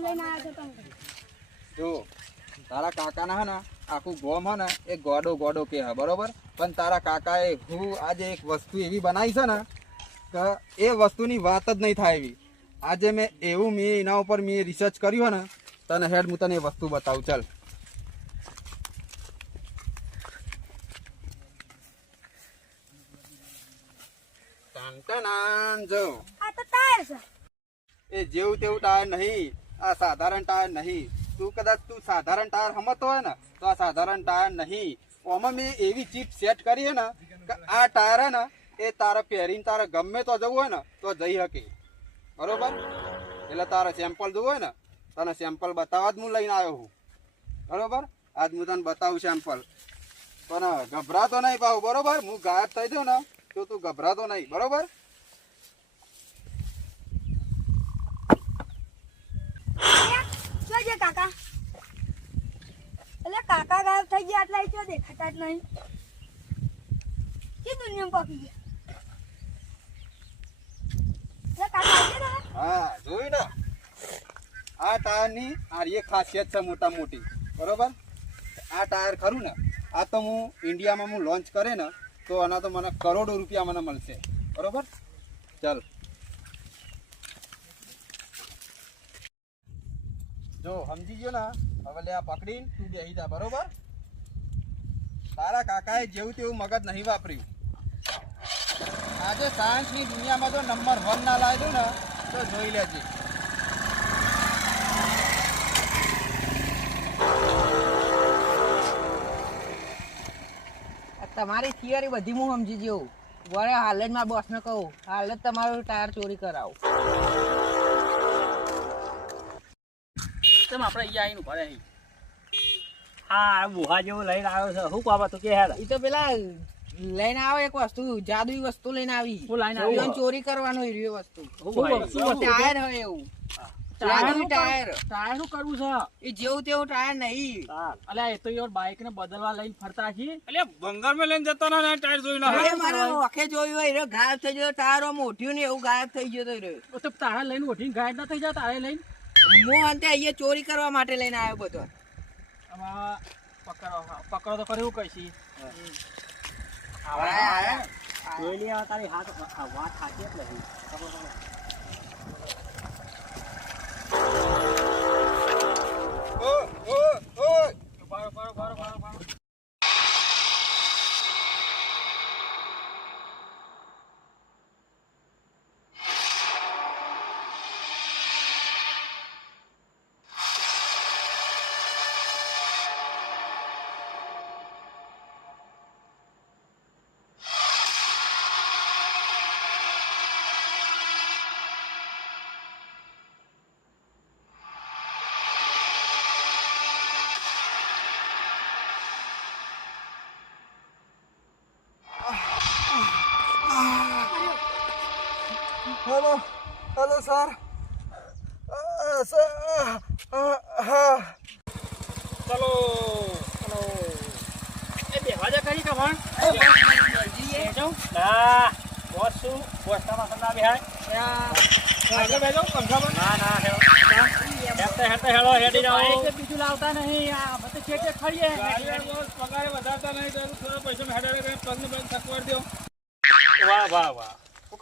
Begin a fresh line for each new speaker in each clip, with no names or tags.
કામ લઈને આવ્યા છો તમે?
જો તારા કાકાના હે ને આખું ગોમ હે ને એ ગોડો ગોડો કે હે બરોબર? પણ તારા કાકાએ હું આજે એક વસ્તુ એવી બનાવી છે ને કે એ વસ્તુની વાત જ નહીં થાય એવી. આજે મેં એવું મેં એના ઉપર મેં રિસર્ચ કર્યું ને તને હેડ હું તને એ વસ્તુ બતાવું ચાલ. ટન જો.
આ તો ટાયર છે.
એ જેવું તેવું ટાયર નહીં. આ સાધારણ ટાયર નહીં. તું કદાચ તું સાધારણ ટાયર સમજતો હોય ને, તો આ સાધારણ ટાયર નહીં. ઓમાં મેં એવી ચીપ સેટ કરી ને, કે આ ટાયર ને, એ તારે પહેરીને તારે ગમે તો જવું હોય ને, તો જઈ શકે. બરોબર? એટલે તારે સેમ્પલ જોવું હોય ને, તને સેમ્પલ બતાવવા જ હું લઈને આવ્યો હું. બરોબર? આજ હું તને બતાવું સેમ્પલ પણ ગભરાતો નહીં ભાવ બરોબર? હું ગાયબ થઈ જાઉં ને, તો તું ગભરાતો નહીં. બરોબર?
છે કાકા? એટલે કાકા ગાયબ થઈ ગયા એટલે ક્યાં દેખાતા જ નહીં? કે દુનિયામાં પકી ગયા? કાકા
હા, જોયું આ ટાયરની આ એક ખાસિયત છે મોટા મોટી બરોબર? આ ટાયર ખરું ને? આ તો હું ઇન્ડિયામાં હું લોન્ચ કરે ને, તો આના તો મને કરોડો રૂપિયા મને મળશે. બરોબર? ચાલ. જો સમજી ગયો ને, હવે લે આ પકડીને તું બેસી જા બરોબર? તારા કાકાએ જેવું તેવું મગજ નહીં વાપર્યું. આજે સાયન્સની દુનિયામાં જો નંબર વન ના લાવ્યું ને, તો જોઈ લેજે.
તમારી થિયરી બધી હું સમજી જઉં વળે હાલ જ મારા કહું હાલ જ તમારું ટાયર ચોરી કરાવો.
તમે આપણે અહીંયા આવીને રહ્યા હા બુહા જેવું લઈને આવ્યો છે. શું કામ હતું કે હેડ?
એ તો પેલા લઈને આવે એક વસ્તુ જાદુઈ વસ્તુ લઈને આવી.
હું લઈને આવ્યો?
ચોરી કરવાનો હીરો વસ્તુ.
શું
ટાયર હોય એવું. જાદુઈ ટાયર
તારે શું કરવું છે?
એ જેવું તેવું ટાયર નહીં.
અલ્યા એ તો યાર બાઇક ને બદલવા લઈને ફરતા છીએ. એટલે માં લઈને જતા ના ટાયર જોઈ
અરે મારે વખે જોયું હોય ગાયબ થઈ ગયો ટાયર ઉઠ્યું ને એવું ગાયબ થઈ ગયો તો
તારા લઈને ગાયબ ના થઈ જાય તારે લઈને?
હું અંતે અહીંયા ચોરી કરવા માટે લઈને આવ્યો બધો.
આમાં પકડો પકડો તો છી
આયા, આયા.
જોઈ લે તારી હાથ વાત સાચી જ નથી.
સર?
ચલો ચલો. એ બેહવા દે કરી કમણ જાઉં ના બોસ શું? બોસ તમારા ના બેહાય. આગળ બેસો કમસામાં ના ના હેડો. હેડતે હેડો હેડી જાઓ. બાઈક બીજું લાવતા નહીં. આ બધે છે છે ખડીએ પગારે વધારતા નહીં. તો થોડા પૈસા હેડે હેડે પગને પગ થકવાડ દો. વાહ વાહ વાહ.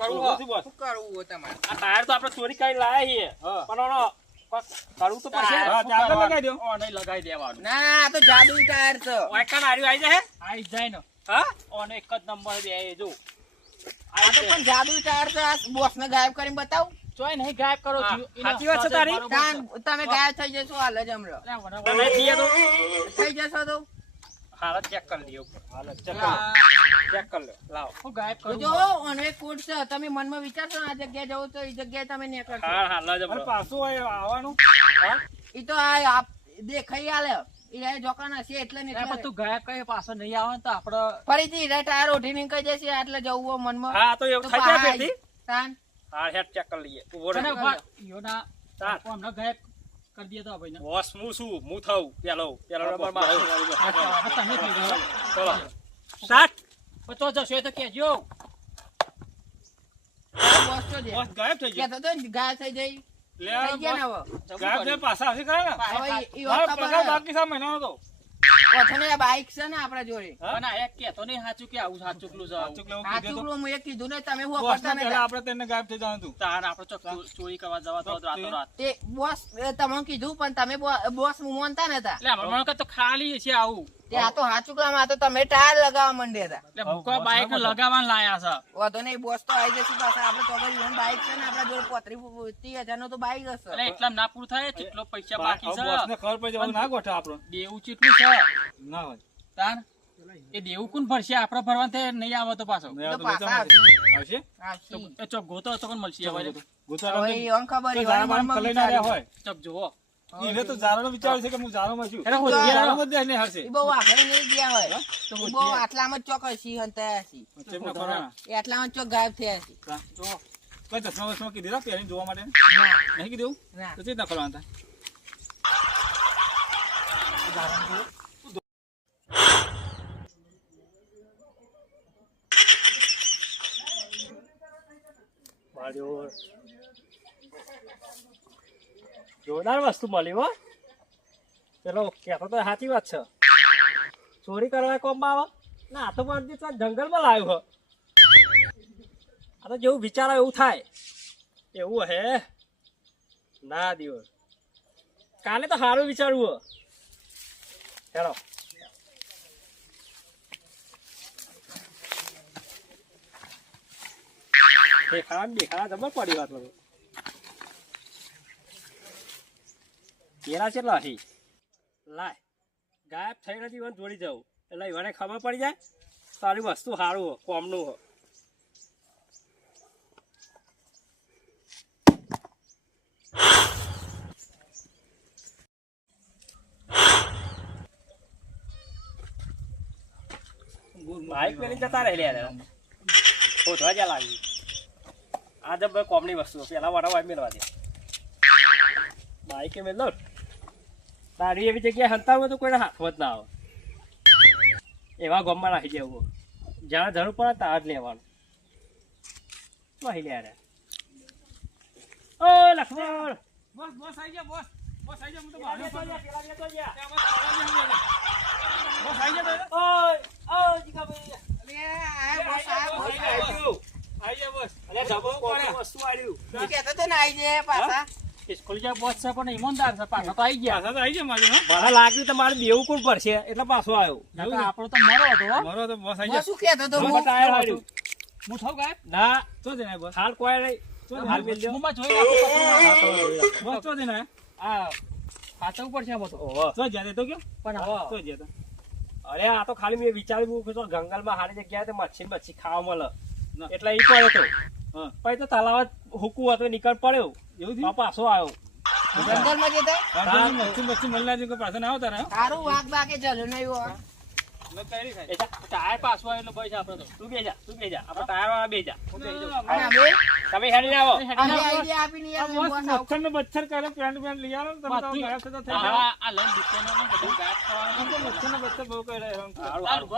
કરવું બોસ
શું કરવું હોય તમારે?
આ ટાયર તો આપણે ચોરી કરી લાયા છીએ. પણ ઓનો કરવું તો પડશે. ચાદર લગાવી દો. ઓ નહીં લગાવી દેવાનું.
ના ના આ તો જાદુઈ ટાયર છે.
વાયકા નારી આવી જાય આવી જાય ને. હા? ઓનો એક જ નંબર બે જો.
આ તો પણ જાદુઈ ટાયર છે આ બોસ ને ગાયબ કરીને બતાવું.
ચોય નહીં ગાયબ કરો સાચી વાત છે તારી?
તમે ગાયબ થઈ જશો હાલ જ હમણાં. થઈ જશો તો?
હાલત ચેક કરી દઈએ હાલત ચેક ચેક કરી. લે લાવો. હું ગાયબ
કરું જો ઓનવે કોડ છે. તમે મનમાં વિચારશો આ જગ્યાએ જવું તો એ જગ્યાએ તમે નીકળશો.
હા હા લજ પાછું આવવાનું. હા?
ઈ તો આ આપ દેખાઈ આલે. એ આ જોકાન હશે એટલે
તું ગાયબ કઈ પાછો નહીં આવે તો
ફરીથી ટાયર ઉઠી નીકળી જશે એટલે જવું મનમાં.
હા તો એવું થઈ જાય
પાછા તાન.
હા હેડ ચેક કરી લઈએ. ઊભો રહે યોના અમને ગાયબ કરી દઈએ તો ભાઈ બોસ હું શું? હું થઉં પેલો પેલો નંબરમાં તમે થઈ ગયો ચલો. સ્ટાર્ટ તો જશો તો કેજો
બોસ તો દે.
બોસ ગાયબ થઈ
કહેતો તો ગાયબ થઈ જઈ
લે આ
થઈ ગયા ને
બોસ.
હવે?
ગાયબ થઈને પાછા આવશે ખરા ને? બાકી છે મહિનાનો તો.
ઓછો બાઈક છે ને આપણા જોડે.
હા?
પણ આ એક નહીં સાચું કે આવું સાચું પેલું છે
સાચું લેવું
આ
કીધું તો.
ચૂકલું હું એક કીધું ને તમે હું કરતા
પહેલા આપણે તેને ગાયબ થઈ જવાનું હતું.
તાર આપણે ચોક ચોરી કરવા જવા તો રાતો રાત.
તે બોસ તમને કીધું પણ તમે બો- બોસ માનતા નતા
એટલે મને તો ખાલી છે આવું.
તે આ તો હાચું કામ તો તમે ટાયર લગાવવા માંડ્યા હતા.
એટલે બાઈક
ના
લગાવવાનું લાયા છે.
વાંધો નહીં બોસ તો આવી જશે પાછા. આપણે તો હવે ઈવન બાઈક છે ને આપણા જોડે પોત્રીસ ત્રીસ હજાર નો તો બાઈક હશે.
એટલે એટલા ના પૂરું થાય કેટલો પૈસા બાકી છે.
ખબર પડી જાય, ના ગોઠવે આપણો.
દેવું કેટલું છે?
ના હોય.
તાર એ દેવું કોણ ભરશે આપણે ભરવાનું થાય નહીં આવે તો પાછો
નહીં આવતો
પાછા
વેચાણ આવશે. આવશે?
આવશે.
એ ચોક ગોતો તો કોણ મળશે હવે
ગુતારા
હવે ખબર
તો
ઈ
ઝાડા
મનમાં
બાંધીને ખલાઈ ના રહ્યા હોય.
ચોક જોવો
એને તો ઝાડાનો વિચાર છે કે હું ઝાડામાં છું.
એટલે હોશિયાર.
ઝાડામાં જ બેસીને હારશે.
બહુ આગળ નહીં ગયા હોય બહુ આટલામાં ચોક હસી હસી. ગાયબ થયા.
કા, જો. કઈ ચશ્મા બસમા કીધી હતા પહેરીને જોવા માટે
ના
નહીં કીધું તો હતા?
માર્યો. જોરદાર વસ્તુ મળી હો. ચલો, કહેતો તો સાચી વાત છે. ચોરી કરવા કોમમાં આવે. ના, આ તો મારી જંગલમાં લાવ્યો હો. આ તો જેવું વિચારો એવું થાય. એવું હે. ના, દિવસ. કાલે તો સારું વિચારવું હેલો દેખાડા ને દેખાડા જબર પડી વાત બધું કેરા કેટલા હી લાય, ગાયબ થઈ નથી, મને જોડી જવું એટલે ઈવાને ખબર પડી જાય, તારી વસ્તુ સારું હો કોમનું હો બાઈક પેલી જતા રહેલી યાર. શોધવા જ્યાં લાવી આ જબ કોમની વસ્તુ પેલા વાળા મેળવા દે બાઈકે મેળ તારી એવી જગ્યાએ હંતા હોય તો કોઈને હાથમાં જ ના આવે એવા ગમમાં નાખી દેવું જ્યાં જરૂર પડે ત્યાં જ લેવાનું નાખી લે ઓ લક્ષ્મણ
બોસ બોસ આઈ ગયા બોસ બોસ આઈ ગયા હું તો બહાર
પેલા
જ
બે તો
છું.
જ્યાં, પેલા બે તો જ્યાં.
બોસ આઈ ગયા?
ઓય, જીગાભાઈ.
અલે, આ બોસ, આ બોસ,
આઈ
આ બોસ.
ગયું.
ગયા
આવી ગયા
પાછા. તો ગયા. મારે
લાગ્યું તમારે દેવું કોણ પડશે એટલે પાછો આવ્યો
આપણો તો મરો હતો હો.
તો બોસ ગયા.
શું કહેતો તો
મને
હું?
થઉં ગાયબ?
ના.
ચો જ બોસ?
હાલ કોઈ નહીં. હાલ મેલ દો.
હું માં જોઈ નાખું પછી
બોસ ચો જઈને આયા?
આ સાચવવું પડશે આ બધું.
ઓહો.
ચો તો કયો
પણ.
ચો
અરે આ તો ખાલી મેં વિચાર્યું કે તો જંગલમાં સારી જગ્યાએ તો મચ્છી ને મચ્છી ખાવા મળે.
ના.
એટલે એ પડ્યો તો. પછી તો તલાવ હુકુ હતો નીકળ પડ્યો.
એવું થયું?
પાછો આવ્યો?
જંગલમાં જતા?
પાછળ મચ્છી મચ્છી મળી પાછો ના આવતા
સારું વાઘ બાગે ચાલુ નહીં
ટાયર પાછું એટલે બસ આપણે તો.
તું બે તું બે જા. ટાયર વાળા બે જા.
અને અમે
તમે હેડી આવો.
મચ્છર ને મચ્છર કરે પેન્ટ પેન્ટ લઈ આવો તમે તો
બધું.
ગાયબ થતા થઈ જાઓ.
આ આ લઈને દુકાનમાં બધું ગાયબ થવાનું
તો ને મચ્છર બહુ કરે હેરાન કરે.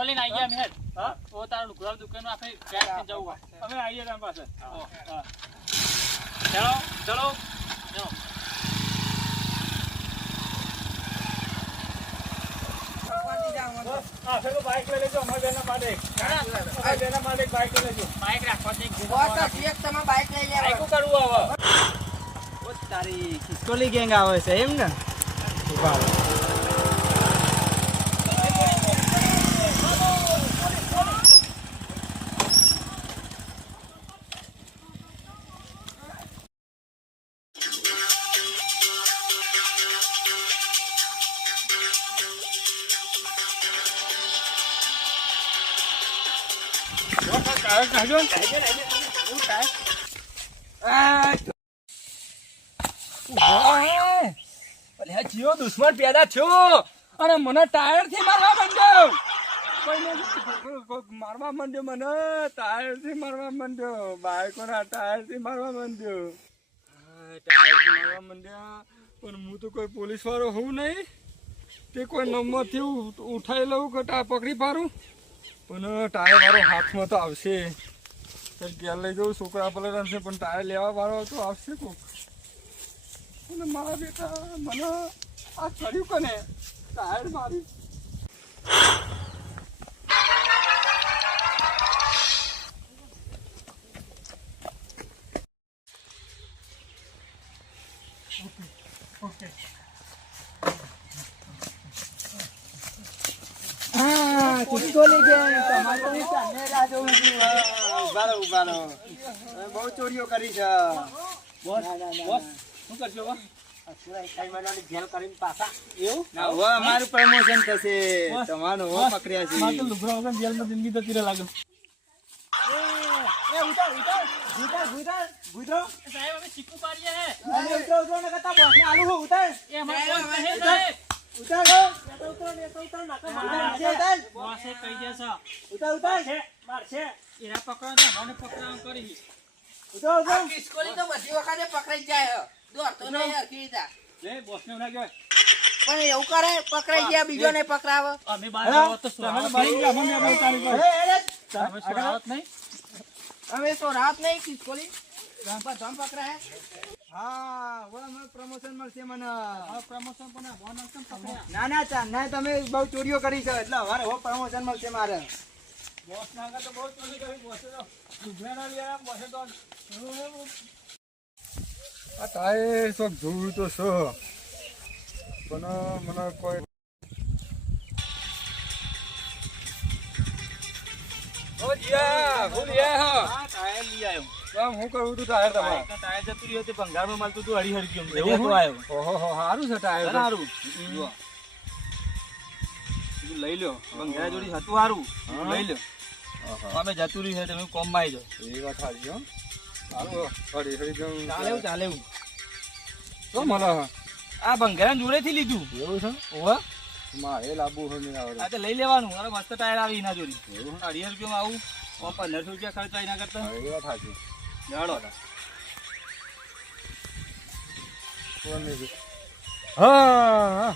લઈને આવી ગયા અમે હેડ. ઓ તારું લુગડા દુકાનમાં આપણે ગાયબ જવું
અમે આવીએ તારા પાસે.
ચલો ચલો ચલો.
હા, પેલું બાઈક લઈ લેજો અમારા બેનના માટે. અમારા માટે એક બાઈક લઈ લેજો
બાઈક રાખવા દે
તમે બાઈક લઈ લેવા
શું કરવું હવે
તારી ખિસકોલી ગેંગ આવે છે એમ ને
દુશ્મન પેદા થયો.
અને મને ટાયરથી મારવા માંડ્યો. મારવા માંડ્યો મને ટાયરથી મારવા માંડ્યો. બાઈકો ના ટાયરથી મારવા માંડ્યો. ટાયર મારવા માંડ્યા પણ હું તો કોઈ પોલીસ વાળો હોઉં નહીં તે કોઈ નંબરથી ઉઠાઈ લઉં કે પકડી પાડું? પણ ટાયર વાળો હાથમાં તો આવશે. ઘેર લઈ જવું છોકરા પલટન છે પણ ટાયર લેવા વાળો તો આવશે કોક.
અને મારા બેટા, મને આ ચડ્યું કને? ટાયર મારી
હા કિસ્કો લઈ ગયા તમારે તો સામે રાહ જોઉં છું.
બહુ ચોરીઓ કરી છે.
Boss boss. શું કરશો બોસ? જેલ કરીને પાછા. એવું?
ના, હવે અમારું પ્રમોશન થશે.
બસ.
તમારું પકડ્યા છે.
લુગડા વગર જેલમાં જિંદગી લાગે.
સાહેબ અમે ચીકુ પાડીએ હે.
ઉતાર ઉતાર ને કરતા બોસને આલુ હો ઉતાર.
એ અમારો બોસ સાહેબ.
ઉતાર. ઉતાર ઉતાર ઉતાર ઉતાર નાકા મારશે. ઉતાર
બોસે કહી દેશે.
ઉતાર ઉતાર. છે મારશે.
એના પકડો ને મને પકડાવ કરી.
ઉતાર ઉતાર.
કિસ્કોલી તો બધી વખતે પકડાઈ જાય હે. દોડતો નહીં હરખી રીતે.
લે બોસને ના કહેવાય
પણ એવું કરે પકડાઈ ગયા બીજો ને પકડાવે.
અમે બહાર તો સુરાવત નહીં
પર
સુરાવત નહીં
રાત નહીં કિસ્કોલી ગામમાં ધમ પકડાય.
હા હવે મને પ્રમોશન મળશે મને.
પ્રમોશન પણ બોનસ
ના ના ચા ના તમે બહુ ચોરીઓ કરી છે. એટલે હવે પ્રમોશન મળશે મારે.
બોસ ના તો બહુ ચોરી કરી બોસે તો લુગડા ના બોસે તો
આ ટાયર શોખ જોયું તો છો પણ મને કોઈ ઓ જીયા
લઈ આવ્યો.
કામ હું કરું તું ટાયર તમારે.
ટાયર જતું રહ્યો તે ભંગારમાં માલતું તું હરી હરી ગયો
એવું
તો આવ્યો.
ઓહો હો સારું છે ટાયર
સારું જો લઈ લ્યો. ભંગાર જોડી હતું સારું લઈ લ્યો. અમે જતું રહ્યું છે તમે કોમમાં આવી જાઓ
એ વાત સાચી હો. સારું હરી હરી જવું
ચાલે ચાલે એવું.
તો મને
આ ભંગારા જોડેથી લીધું.
એવું છે? મારે લાવવું હોય નહીં આવે
આ તો લઈ લેવાનું. અરે મસ્ત ટાયર આવી એના જોડી. અઢી રૂપિયામાં આવું. પંદરસો રૂપિયા ખર્ચા એના કરતા.
હા, એ વાત સાચી. હા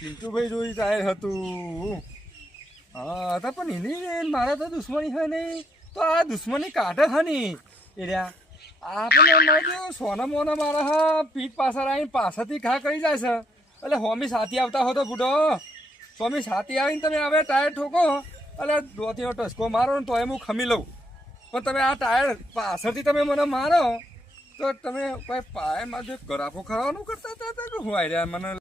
પિન્ટુભાઈ જોઈ ટાયર હતું. હા હતા પણ એની મારા તો દુશ્મની હોય નહીં તો આ દુશ્મની કાઢે હા ને. એ રહ્યા આપણે મારે સોના મોના મારા હા પીઠ પાછળ આવીને પાછળથી ઘા કરી જાય છે. એટલે હોમી સાથી આવતા હો તો બુઢો. સ્વામી સાથી આવીને તમે હવે ટાયર ઠોકો, એટલે દોતીનો ટસકો મારો ને તો એમ હું ખમી લઉં. પણ તમે આ ટાયર પાછળથી તમે મને મારો, તો તમે કોઈ પાયમાં જે ગરાફો ખરાવાનું કરતા હતા કે હું આઈ રહ્યા મને